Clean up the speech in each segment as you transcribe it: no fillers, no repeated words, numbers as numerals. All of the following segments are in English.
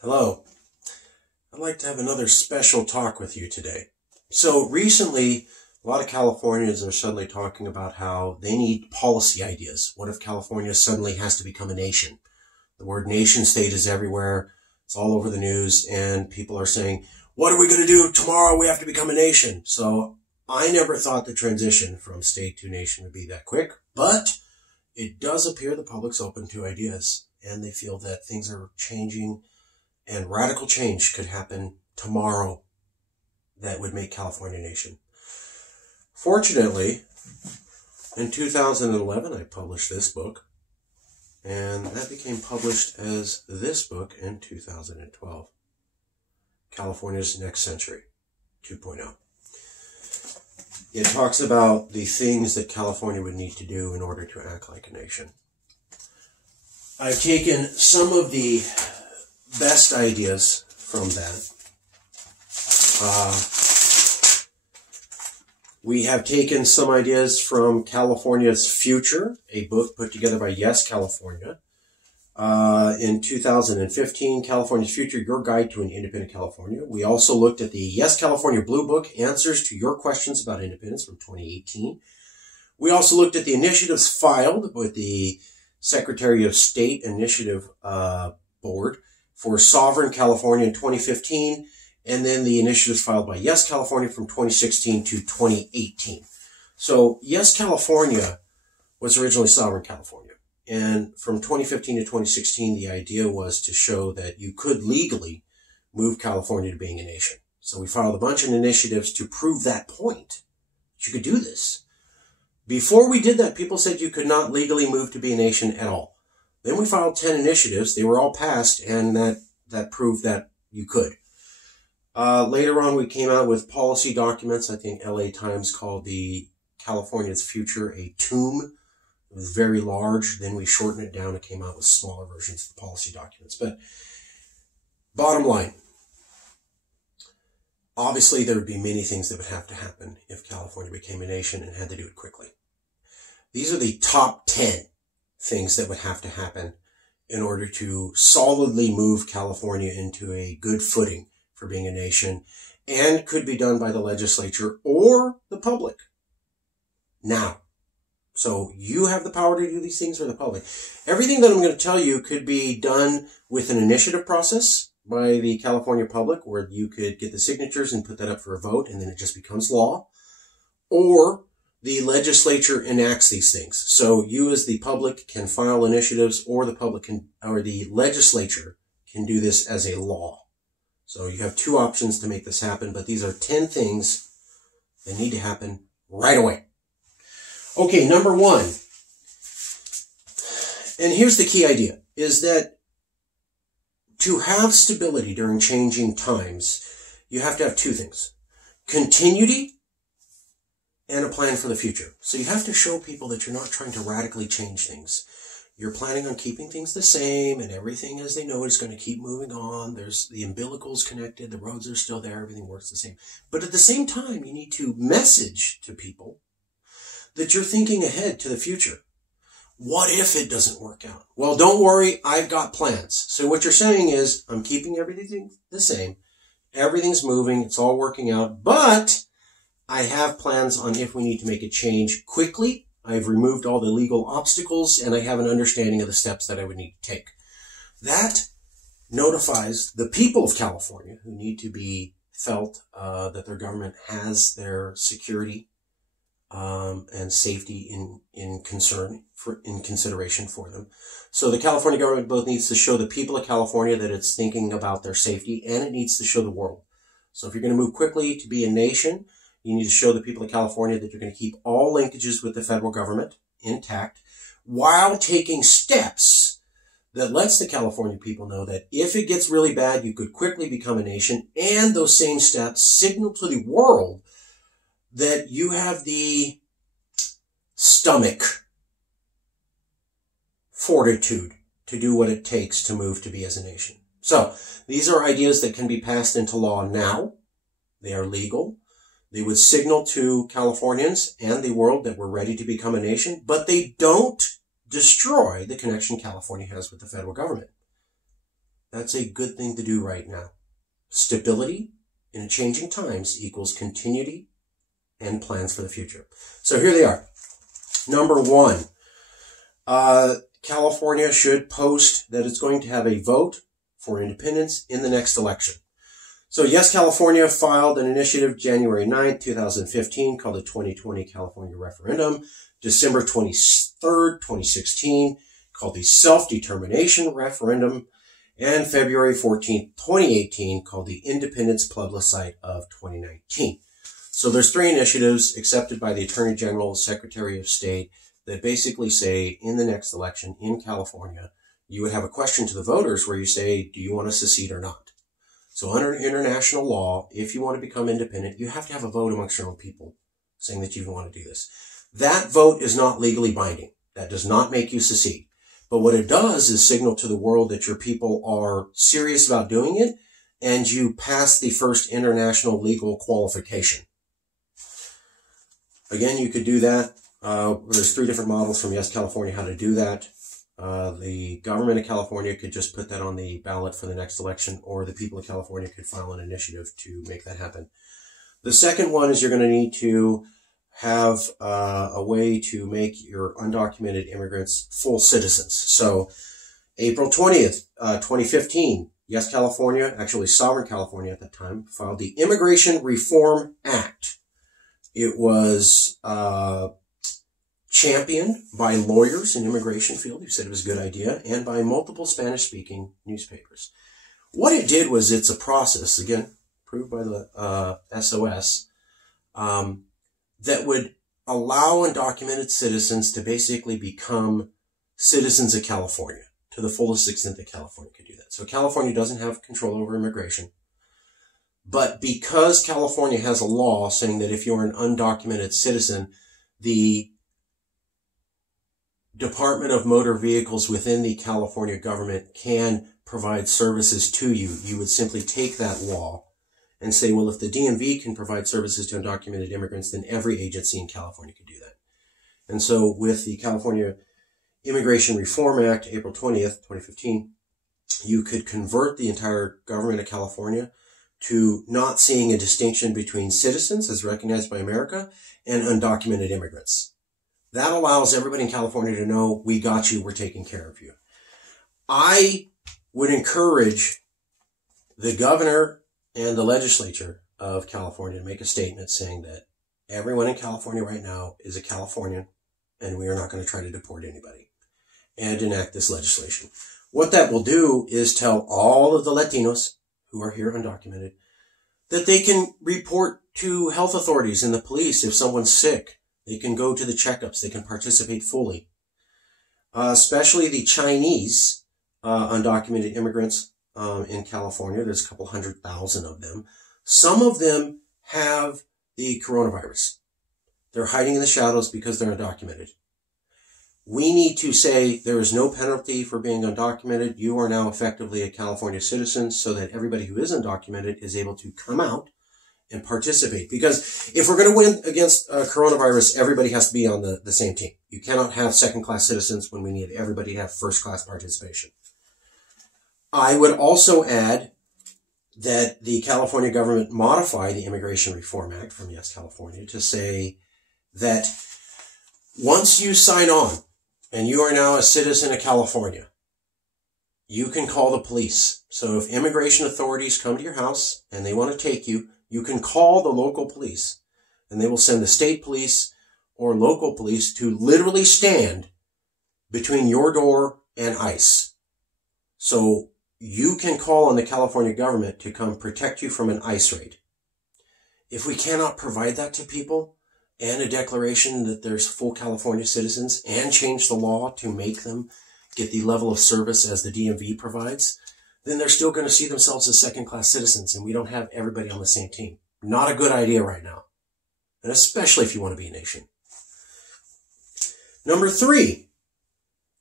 Hello. I'd like to have another special talk with you today. So recently, a lot of Californians are suddenly talking about how they need policy ideas. What if California suddenly has to become a nation? The word nation state is everywhere. It's all over the news, and people are saying, what are we going to do tomorrow? We have to become a nation. So I never thought the transition from state to nation would be that quick, but it does appear the public's open to ideas, and they feel that things are changing. And radical change could happen tomorrow that would make California a nation. Fortunately, in 2011, I published this book, and that became published as this book in 2012, California's Next Century 2.0. It talks about the things that California would need to do in order to act like a nation. I've taken some of the best ideas from that. We have taken some ideas from California's Future, a book put together by Yes California. In 2015, California's Future, Your Guide to an Independent California. We also looked at the Yes California Blue Book, Answers to Your Questions About Independence from 2018. We also looked at the initiatives filed with the Secretary of State Initiative Board for Sovereign California in 2015, and then the initiatives filed by Yes California from 2016 to 2018. So Yes California was originally Sovereign California. And from 2015 to 2016, the idea was to show that you could legally move California to being a nation. So we filed a bunch of initiatives to prove that point. You could do this. Before we did that, people said you could not legally move to be a nation at all. Then we filed 10 initiatives. They were all passed, and that proved that you could. Later on, we came out with policy documents. I think LA Times called the California's Future a tomb. It was very large. Then we shortened it down and came out with smaller versions of the policy documents. But bottom line, obviously there would be many things that would have to happen if California became a nation and had to do it quickly. These are the top 10 things that would have to happen in order to solidly move California into a good footing for being a nation, and could be done by the legislature or the public now. So you have the power to do these things, or the public. Everything that I'm going to tell you could be done with an initiative process by the California public, where you could get the signatures and put that up for a vote, and then it just becomes law. Or the legislature enacts these things. So you as the public can file initiatives, or the public can, or the legislature can do this as a law. So you have two options to make this happen, but these are 10 things that need to happen right away. Okay, number one, and here's the key idea, is that to have stability during changing times, you have to have two things: continuity and a plan for the future. So you have to show people that you're not trying to radically change things. You're planning on keeping things the same, and everything as they know is going to keep moving on. There's the umbilicals connected, the roads are still there, everything works the same. But at the same time, you need to message to people that you're thinking ahead to the future. What if it doesn't work out? Well, don't worry, I've got plans. So what you're saying is, I'm keeping everything the same. Everything's moving, it's all working out, but I have plans on if we need to make a change quickly. I've removed all the legal obstacles, and I have an understanding of the steps that I would need to take. That notifies the people of California, who need to be felt that their government has their security and safety in consideration for them. So the California government both needs to show the people of California that it's thinking about their safety, and it needs to show the world. So if you're going to move quickly to be a nation, you need to show the people of California that you're going to keep all linkages with the federal government intact, while taking steps that lets the California people know that if it gets really bad, you could quickly become a nation. And those same steps signal to the world that you have the stomach fortitude to do what it takes to move to be as a nation. So these are ideas that can be passed into law now. They are legal. They would signal to Californians and the world that we're ready to become a nation, but they don't destroy the connection California has with the federal government. That's a good thing to do right now. Stability in changing times equals continuity and plans for the future. So here they are. Number one, California should post that it's going to have a vote for independence in the next election. So Yes California filed an initiative January 9th, 2015 called the 2020 California Referendum. December 23rd, 2016 called the Self-Determination Referendum. And February 14th, 2018 called the Independence Plebiscite of 2019. So there's 3 initiatives accepted by the Attorney General, Secretary of State, that basically say in the next election in California, you would have a question to the voters where you say, do you want to secede or not? So under international law, if you want to become independent, you have to have a vote amongst your own people saying that you want to do this. That vote is not legally binding. That does not make you secede. But what it does is signal to the world that your people are serious about doing it, and you pass the first international legal qualification. Again, you could do that. There's 3 different models from Yes California how to do that. The government of California could just put that on the ballot for the next election, or the people of California could file an initiative to make that happen. The second one is you're going to need to have a way to make your undocumented immigrants full citizens. So April 20th, 2015, Yes California, actually Sovereign California at that time, filed the Immigration Reform Act. It was championed by lawyers in the immigration field who said it was a good idea, and by multiple Spanish-speaking newspapers. What it did was, it's a process, again, approved by the SOS, that would allow undocumented citizens to basically become citizens of California to the fullest extent that California could do that. So California doesn't have control over immigration. But because California has a law saying that if you're an undocumented citizen, the Department of Motor Vehicles within the California government can provide services to you, you would simply take that law and say, well, if the DMV can provide services to undocumented immigrants, then every agency in California could do that. And so with the California Immigration Reform Act, April 20th, 2015, you could convert the entire government of California to not seeing a distinction between citizens as recognized by America and undocumented immigrants. That allows everybody in California to know, we got you, we're taking care of you. I would encourage the governor and the legislature of California to make a statement saying that everyone in California right now is a Californian, and we are not going to try to deport anybody, and enact this legislation. What that will do is tell all of the Latinos who are here undocumented that they can report to health authorities and the police if someone's sick. They can go to the checkups. They can participate fully. Especially the Chinese undocumented immigrants in California. There's a couple 100,000 of them. Some of them have the coronavirus. They're hiding in the shadows because they're undocumented. We need to say there is no penalty for being undocumented. You are now effectively a California citizen, so that everybody who is undocumented is able to come out and participate. Because if we're going to win against coronavirus, everybody has to be on the same team. You cannot have second-class citizens when we need everybody to have first-class participation. I would also add that the California government modify the Immigration Reform Act from Yes California to say that once you sign on and you are now a citizen of California, you can call the police. So if immigration authorities come to your house and they want to take you, you can call the local police, and they will send the state police or local police to literally stand between your door and ICE. So you can call on the California government to come protect you from an ICE raid. If we cannot provide that to people, and a declaration that there's full California citizens, and change the law to make them get the level of service as the DMV provides, then they're still going to see themselves as second-class citizens, and we don't have everybody on the same team. Not a good idea right now, and especially if you want to be a nation. Number 3,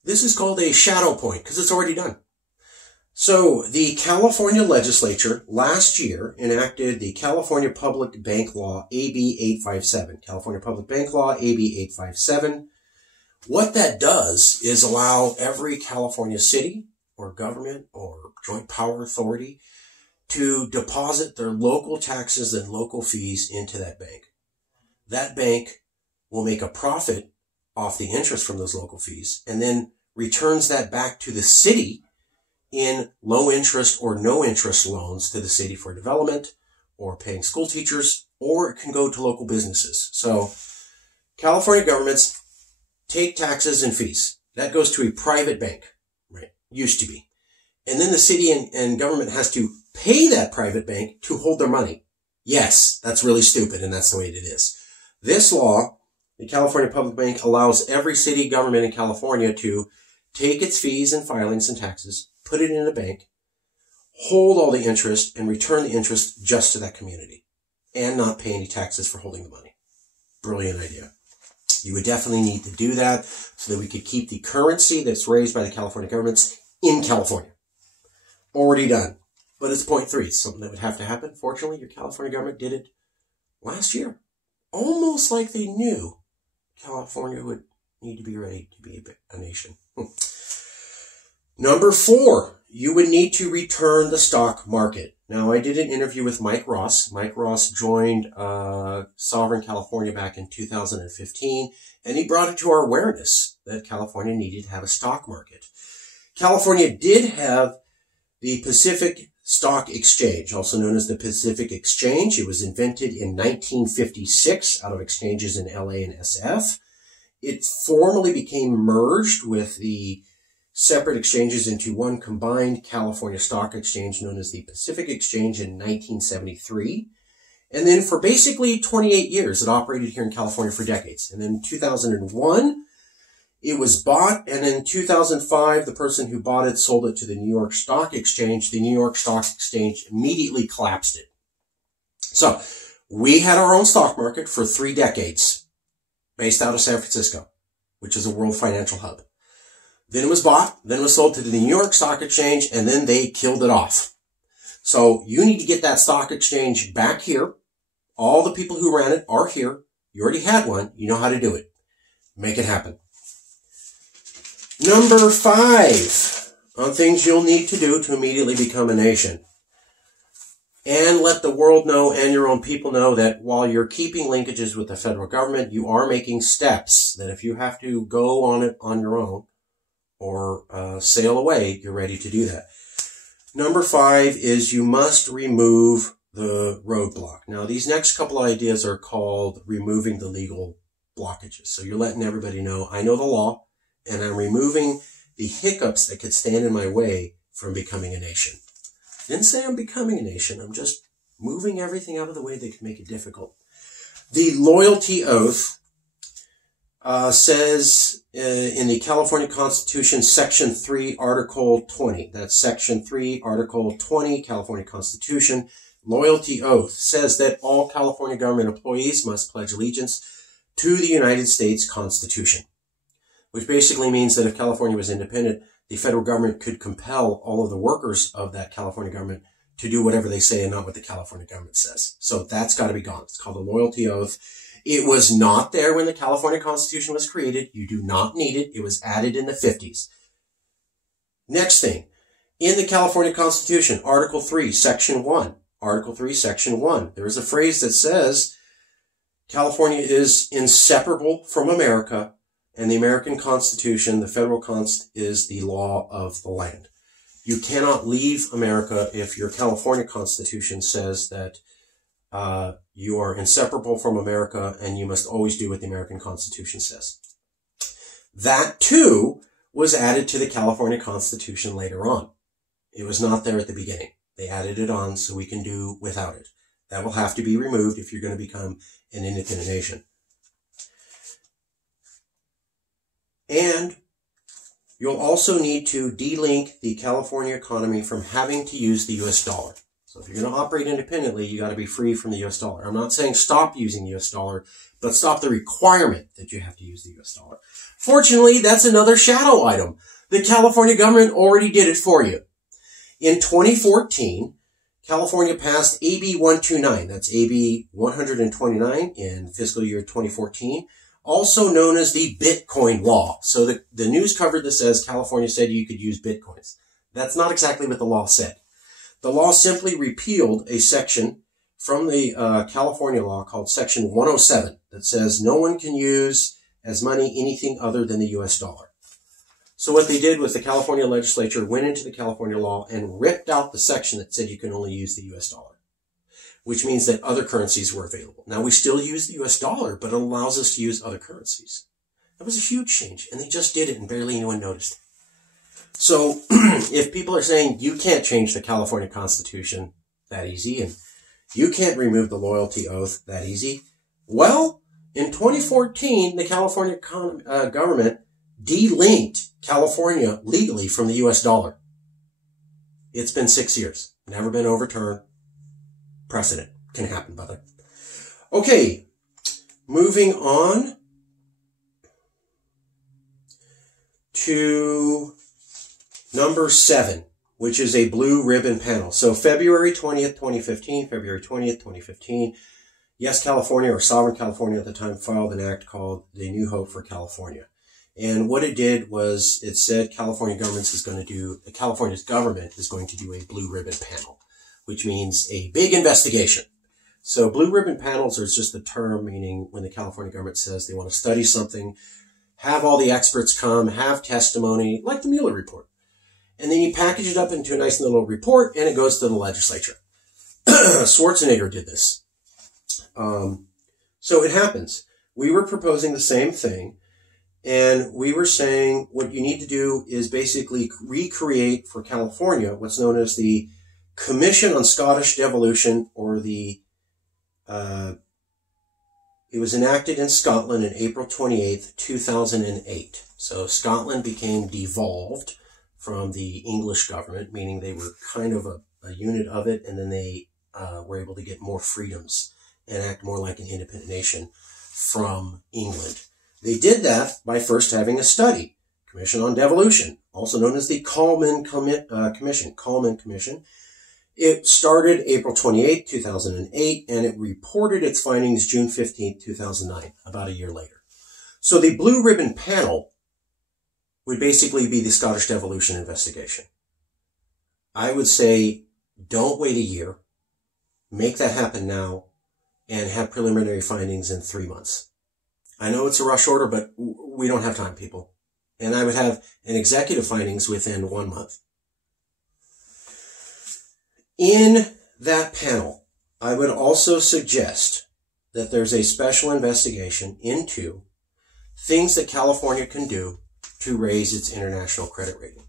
this is called a shadow point because it's already done. So the California legislature last year enacted the California Public Bank Law AB 857. California Public Bank Law AB 857. What that does is allow every California city, or government or joint power authority to deposit their local taxes and local fees into that bank. That bank will make a profit off the interest from those local fees and then returns that back to the city in low interest or no interest loans to the city for development or paying school teachers, or it can go to local businesses. So California governments take taxes and fees. That goes to a private bank, right? Used to be. And then the city and government has to pay that private bank to hold their money. Yes, that's really stupid, and that's the way it is. This law, the California Public Bank, allows every city government in California to take its fees and filings and taxes, put it in a bank, hold all the interest, and return the interest just to that community, and not pay any taxes for holding the money. Brilliant idea. You would definitely need to do that so that we could keep the currency that's raised by the California governments in California. Already done. But it's point 3. It's something that would have to happen. Fortunately, your California government did it last year. Almost like they knew California would need to be ready to be a nation. Number 4, you would need to return the stock market. Now, I did an interview with Mike Ross. Mike Ross joined Sovereign California back in 2015, and he brought it to our awareness that California needed to have a stock market. California did have the Pacific Stock Exchange, also known as the Pacific Exchange. It was invented in 1956 out of exchanges in LA and SF. It formally became merged with the separate exchanges into one combined California Stock Exchange known as the Pacific Exchange in 1973. And then for basically 28 years, it operated here in California for decades. And in 2001, it was bought, and in 2005, the person who bought it sold it to the New York Stock Exchange. The New York Stock Exchange immediately collapsed it. So we had our own stock market for 3 decades, based out of San Francisco, which is a world financial hub. Then it was bought, then it was sold to the New York Stock Exchange, and then they killed it off. So you need to get that stock exchange back here. All the people who ran it are here. You already had one. You know how to do it. Make it happen. Number 5 on things you'll need to do to immediately become a nation. And let the world know and your own people know that while you're keeping linkages with the federal government, you are making steps that if you have to go on it on your own or sail away, you're ready to do that. Number 5 is you must remove the roadblock. Now, these next couple ideas are called removing the legal blockages. So you're letting everybody know, I know the law, and I'm removing the hiccups that could stand in my way from becoming a nation. Didn't say I'm becoming a nation. I'm just moving everything out of the way that could make it difficult. The loyalty oath says in the California Constitution, Section 3, Article 20. That's Section 3, Article 20, California Constitution. Loyalty oath says that all California government employees must pledge allegiance to the United States Constitution, which basically means that if California was independent, the federal government could compel all of the workers of that California government to do whatever they say and not what the California government says. So that's got to be gone. It's called a loyalty oath. It was not there when the California Constitution was created. You do not need it. It was added in the 50s. Next thing, in the California Constitution, Article 3, Section 1. Article 3, Section 1. There is a phrase that says California is inseparable from America, and the American Constitution, the federal const, is the law of the land. You cannot leave America if your California Constitution says that you are inseparable from America and you must always do what the American Constitution says. That, too, was added to the California Constitution later on. It was not there at the beginning. They added it on so we can do without it. That will have to be removed if you're going to become an independent nation. And you'll also need to delink the California economy from having to use the U.S. dollar. So if you're going to operate independently, you got to be free from the U.S. dollar. I'm not saying stop using the U.S. dollar, but stop the requirement that you have to use the U.S. dollar. Fortunately, that's another shadow item. The California government already did it for you. In 2014, California passed AB 129. That's AB 129 in fiscal year 2014. Also known as the Bitcoin law. So the news covered this as California said you could use Bitcoins. That's not exactly what the law said. The law simply repealed a section from the California law called Section 107 that says no one can use as money anything other than the U.S. dollar. So what they did was the California legislature went into the California law and ripped out the section that said you can only use the U.S. dollar, which means that other currencies were available. Now, we still use the U.S. dollar, but it allows us to use other currencies. That was a huge change, and they just did it, and barely anyone noticed. So if people are saying you can't change the California Constitution that easy, and you can't remove the loyalty oath that easy, well, in 2014, the California government delinked California legally from the U.S. dollar. It's been 6 years. Never been overturned. Precedent. Can happen, brother. Okay. Moving on to number 7, which is a blue ribbon panel. So February 20th, 2015, Yes California, or Sovereign California at the time, filed an act called the New Hope for California. And what it did was it said California's government is going to do a blue ribbon panel, which means a big investigation. So blue ribbon panels is just the term, meaning when the California government says they want to study something, have all the experts come, have testimony, like the Mueller report. And then you package it up into a nice little report, and it goes to the legislature. Schwarzenegger did this. So it happens. We were proposing the same thing, and we were saying what you need to do is basically recreate for California what's known as the Commission on Scottish Devolution, or the it was enacted in Scotland on April 28th, 2008. So Scotland became devolved from the English government, meaning they were kind of a unit of it, and then they were able to get more freedoms and act more like an independent nation from England. They did that by first having a study, Commission on Devolution, also known as the Coleman Commission. It started April 28, 2008, and it reported its findings June 15, 2009, about a year later. So the blue ribbon panel would basically be the Scottish Devolution investigation. I would say don't wait a year, make that happen now, and have preliminary findings in 3 months. I know it's a rush order, but we don't have time, people. And I would have an executive findings within 1 month. In that panel, I would also suggest that there's a special investigation into things that California can do to raise its international credit rating.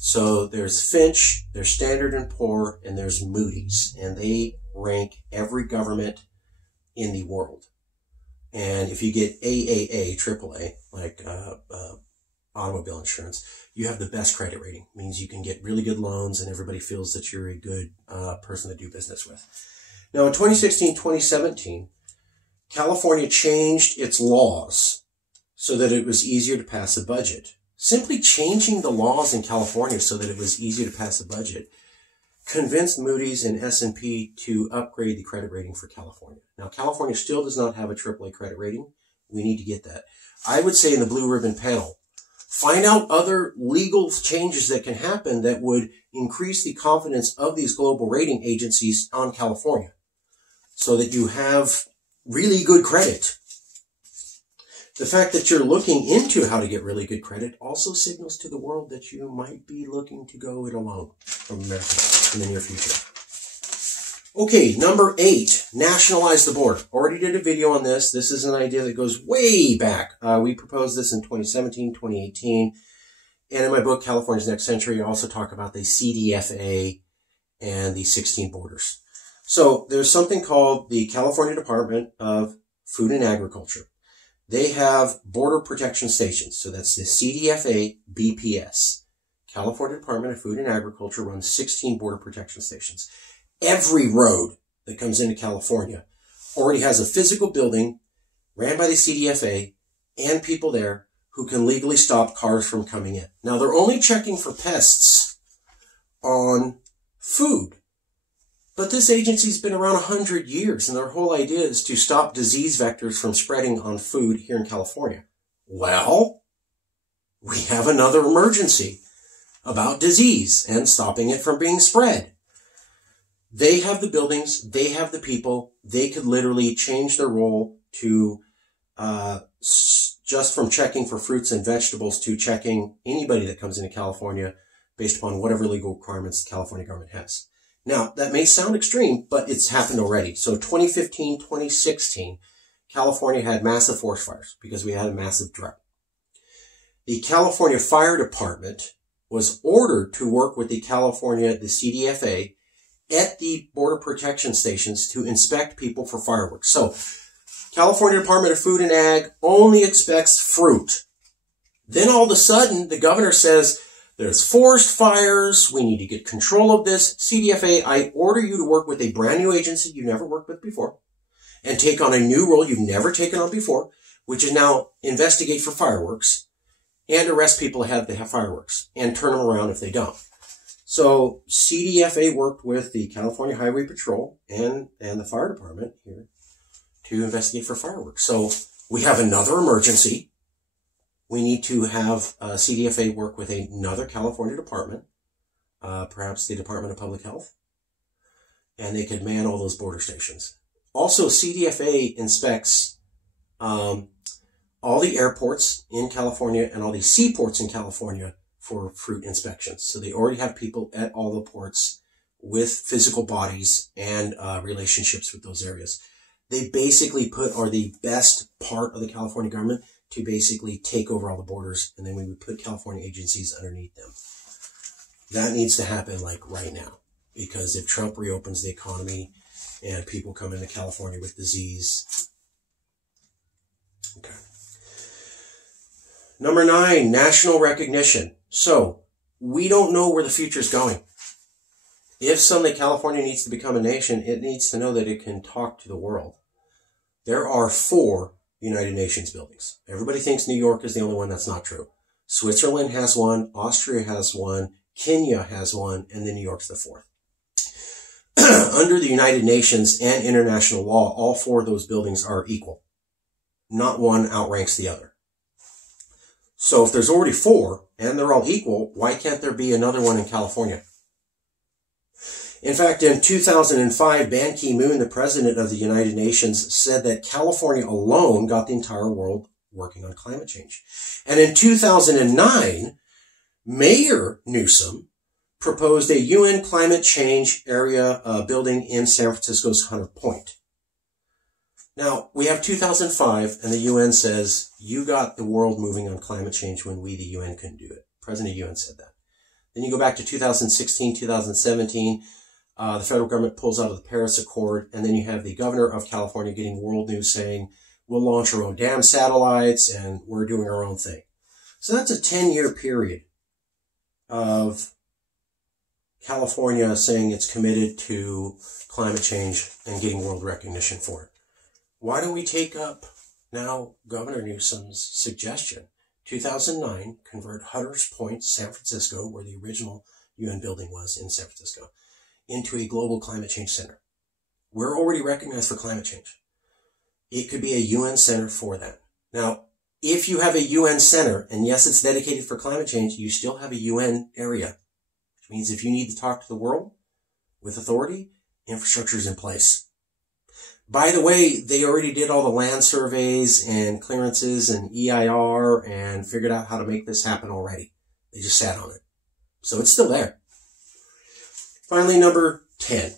So there's Fitch, there's Standard & Poor, and there's Moody's, and they rank every government in the world. And if you get AAA, AAA, like automobile insurance, you have the best credit rating. It means you can get really good loans, and everybody feels that you're a good person to do business with. Now, in 2016, 2017, California changed its laws so that it was easier to pass a budget. Simply changing the laws in California so that it was easier to pass a budget convinced Moody's and S&P to upgrade the credit rating for California. Now, California still does not have a AAA credit rating. We need to get that. I would say in the blue ribbon panel, find out other legal changes that can happen that would increase the confidence of these global rating agencies on California so that you have really good credit. The fact that you're looking into how to get really good credit also signals to the world that you might be looking to go it alone from America in the near future. Okay, number 8, nationalize the board. Already did a video on this. This is an idea that goes way back. We proposed this in 2017, 2018. And in my book, California's Next Century, I also talk about the CDFA and the 16 borders. So there's something called the California Department of Food and Agriculture. They have border protection stations. So that's the CDFA BPS. California Department of Food and Agriculture runs 16 border protection stations. Every road that comes into California already has a physical building ran by the CDFA and people there who can legally stop cars from coming in. Now, they're only checking for pests on food. But this agency's been around 100 years, and their whole idea is to stop disease vectors from spreading on food here in California. Well, we have another emergency. about disease and stopping it from being spread. They have the buildings, they have the people, they could literally change their role to just from checking for fruits and vegetables to checking anybody that comes into California based upon whatever legal requirements the California government has. Now, that may sound extreme, but it's happened already. So 2015, 2016, California had massive forest fires because we had a massive drought. The California Fire Department was ordered to work with the CDFA at the border protection stations to inspect people for fireworks. So California Department of Food and Ag only expects fruit. Then all of a sudden, the governor says, there's forest fires. We need to get control of this. CDFA, I order you to work with a brand new agency you've never worked with before and take on a new role you've never taken on before, which is now investigate for fireworks and arrest people ahead they have fireworks and turn them around if they don't. So CDFA worked with the California Highway Patrol and the fire department here to investigate for fireworks. So we have another emergency. We need to have CDFA work with another California department, perhaps the Department of Public Health, and they could man all those border stations. Also, CDFA inspects all the airports in California and all the seaports in California for fruit inspections. So they already have people at all the ports with physical bodies and relationships with those areas. They basically are the best part of the California government to basically take over all the borders, and then we would put California agencies underneath them. That needs to happen like right now, because if Trump reopens the economy and people come into California with disease. Okay. Number 9, national recognition. So we don't know where the future is going. If someday California needs to become a nation, it needs to know that it can talk to the world. There are 4 United Nations buildings. Everybody thinks New York is the only one. That's not true. Switzerland has one, Austria has one, Kenya has one, and then New York's the 4th. Under the United Nations and international law, all 4 of those buildings are equal. Not one outranks the other. So if there's already 4 and they're all equal, why can't there be another one in California? In fact, in 2005, Ban Ki-moon, the president of the United Nations, said that California alone got the entire world working on climate change. And in 2009, Mayor Newsom proposed a UN climate change area building in San Francisco's Hunter Point. Now, we have 2005, and the UN says, you got the world moving on climate change when we, the UN, couldn't do it. President of the UN said that. Then you go back to 2016, 2017, the federal government pulls out of the Paris Accord, and then you have the governor of California getting world news saying, we'll launch our own damn satellites, and we're doing our own thing. So that's a 10-year period of California saying it's committed to climate change and getting world recognition for it. Why don't we take up now Governor Newsom's suggestion? 2009, convert Hunter's Point, San Francisco, where the original UN building was in San Francisco, into a global climate change center. We're already recognized for climate change. It could be a UN center for that. Now, if you have a UN center, and yes, it's dedicated for climate change, you still have a UN area, which means if you need to talk to the world with authority, infrastructure is in place. By the way, they already did all the land surveys and clearances and EIR and figured out how to make this happen already. They just sat on it. So it's still there. Finally, number 10.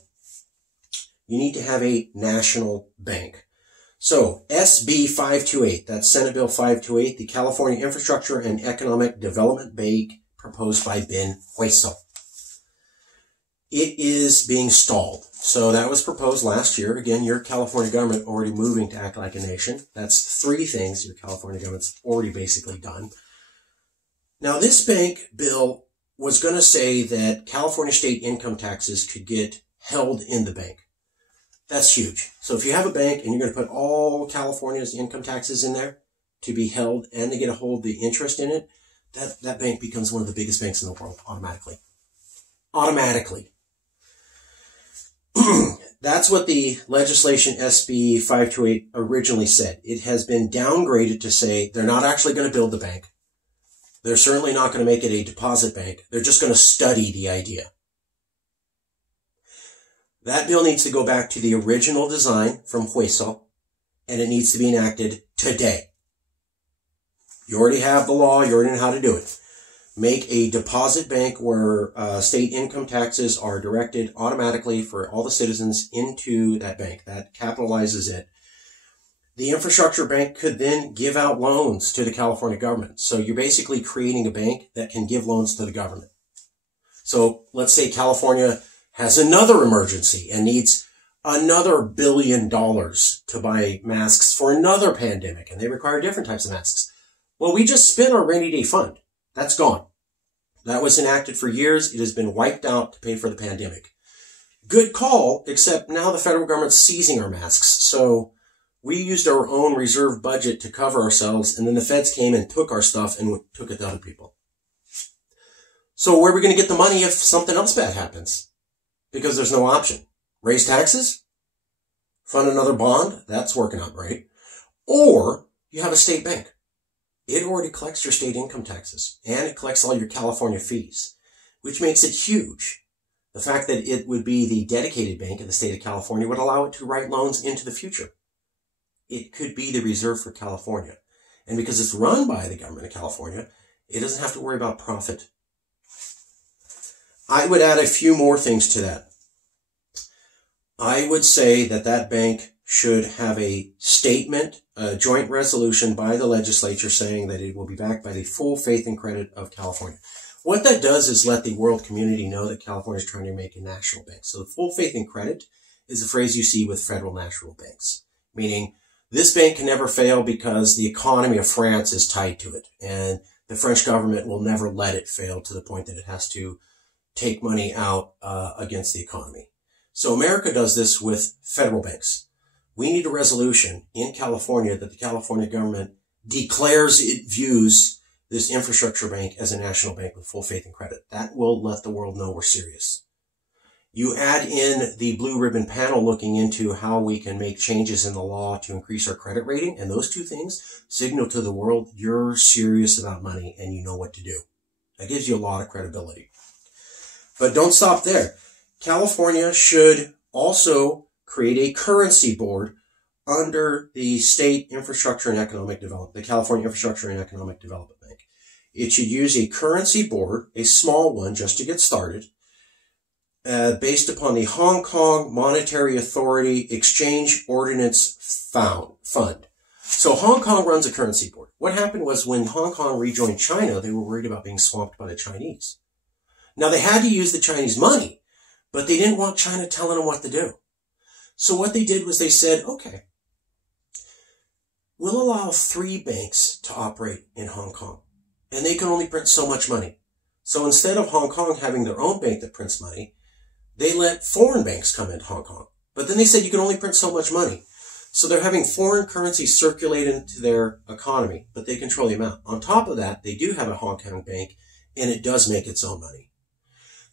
You need to have a national bank. So SB 528, that's Senate Bill 528, the California Infrastructure and Economic Development Bank proposed by Ben Hueso. It is being stalled. So that was proposed last year. Again, your California government already moving to act like a nation. That's 3 things your California government's already basically done. Now, this bank bill was going to say that California state income taxes could get held in the bank. That's huge. So if you have a bank and you're going to put all California's income taxes in there to be held and they get to hold the interest in it, that bank becomes one of the biggest banks in the world automatically. Automatically. That's what the legislation SB 528 originally said. It has been downgraded to say they're not actually going to build the bank. They're certainly not going to make it a deposit bank. They're just going to study the idea. That bill needs to go back to the original design from Hueso, and it needs to be enacted today. You already have the law. You already know how to do it. Make a deposit bank where state income taxes are directed automatically for all the citizens into that bank. That capitalizes it. The infrastructure bank could then give out loans to the California government. So you're basically creating a bank that can give loans to the government. So let's say California has another emergency and needs another $1 billion to buy masks for another pandemic, and they require different types of masks. Well, we just spent our rainy day fund. That's gone. That was enacted for years. It has been wiped out to pay for the pandemic. Good call, except now the federal government's seizing our masks. So we used our own reserve budget to cover ourselves, and then the feds came and took our stuff and took it to other people. So where are we going to get the money if something else bad happens? Because there's no option. Raise taxes? Fund another bond? That's working out great. Or you have a state bank. It already collects your state income taxes, and it collects all your California fees, which makes it huge. The fact that it would be the dedicated bank in the state of California would allow it to write loans into the future. It could be the reserve for California. And because it's run by the government of California, it doesn't have to worry about profit. I would add a few more things to that. I would say that that bank should have a statement, a joint resolution by the legislature saying that it will be backed by the full faith and credit of California. What that does is let the world community know that California is trying to make a national bank. So the full faith and credit is a phrase you see with federal national banks, meaning this bank can never fail because the economy of France is tied to it, and the French government will never let it fail to the point that it has to take money out against the economy. So America does this with federal banks. We need a resolution in California that the California government declares it views this infrastructure bank as a national bank with full faith and credit. That will let the world know we're serious. You add in the blue ribbon panel looking into how we can make changes in the law to increase our credit rating, and those two things signal to the world you're serious about money and you know what to do. That gives you a lot of credibility. But don't stop there. California should also create a currency board under the State Infrastructure and Economic Development, the California Infrastructure and Economic Development Bank. It should use a currency board, a small one just to get started, based upon the Hong Kong Monetary Authority Exchange Ordinance Fund. So Hong Kong runs a currency board. What happened was when Hong Kong rejoined China, they were worried about being swamped by the Chinese. Now, they had to use the Chinese money, but they didn't want China telling them what to do. So what they did was they said, okay, we'll allow 3 banks to operate in Hong Kong, and they can only print so much money. So instead of Hong Kong having their own bank that prints money, they let foreign banks come into Hong Kong. But then they said you can only print so much money. So they're having foreign currency circulate into their economy, but they control the amount. On top of that, they do have a Hong Kong bank, and it does make its own money.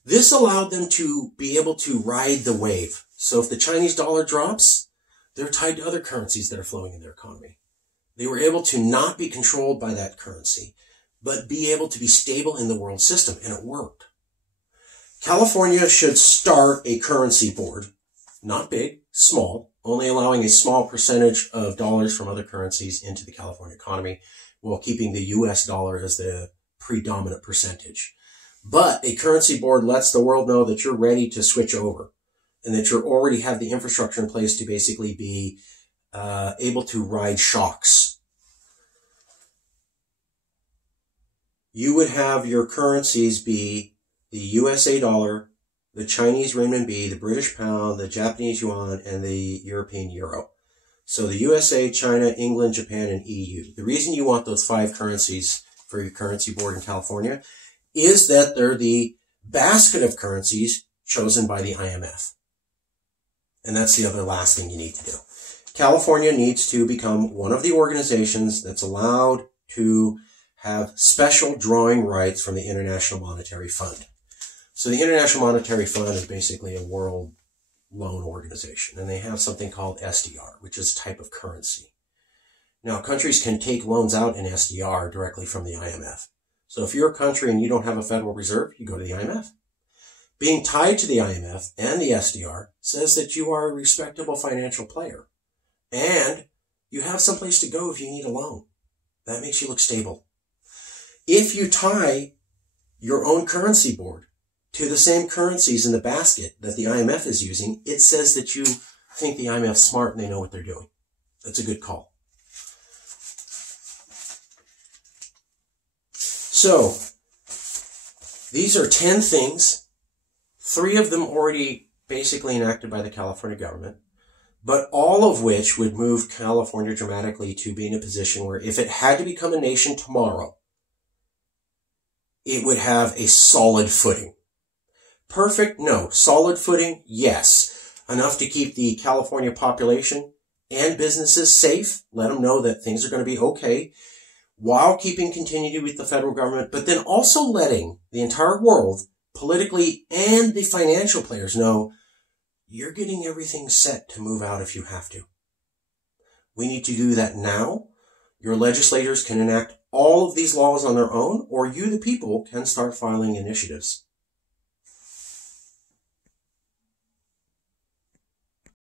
This allowed them to be able to ride the wave. So if the Chinese dollar drops, they're tied to other currencies that are flowing in their economy. They were able to not be controlled by that currency, but be able to be stable in the world system, and it worked. California should start a currency board, not big, small, only allowing a small percentage of dollars from other currencies into the California economy while keeping the US dollar as the predominant percentage. But a currency board lets the world know that you're ready to switch over and that you already have the infrastructure in place to basically be able to ride shocks. You would have your currencies be the USA dollar, the Chinese renminbi, the British pound, the Japanese yuan, and the European euro. So the USA, China, England, Japan, and EU. The reason you want those 5 currencies for your currency board in California is that they're the basket of currencies chosen by the IMF. And that's the other last thing you need to do. California needs to become one of the organizations that's allowed to have special drawing rights from the International Monetary Fund. So the International Monetary Fund is basically a world loan organization, and they have something called SDR, which is a type of currency. Now, countries can take loans out in SDR directly from the IMF. So if you're a country and you don't have a Federal Reserve, you go to the IMF. Being tied to the IMF and the SDR says that you are a respectable financial player. And you have someplace to go if you need a loan. That makes you look stable. If you tie your own currency board to the same currencies in the basket that the IMF is using, it says that you think the IMF's smart and they know what they're doing. That's a good call. So, these are 10 things, 3 of them already basically enacted by the California government, but all of which would move California dramatically to be in a position where if it had to become a nation tomorrow, it would have a solid footing. Perfect? No. Solid footing? Yes. Enough to keep the California population and businesses safe, let them know that things are going to be okay, while keeping continuity with the federal government, but then also letting the entire world, politically and the financial players, know you're getting everything set to move out if you have to. We need to do that now. Your legislators can enact all of these laws on their own, or you, the people, can start filing initiatives.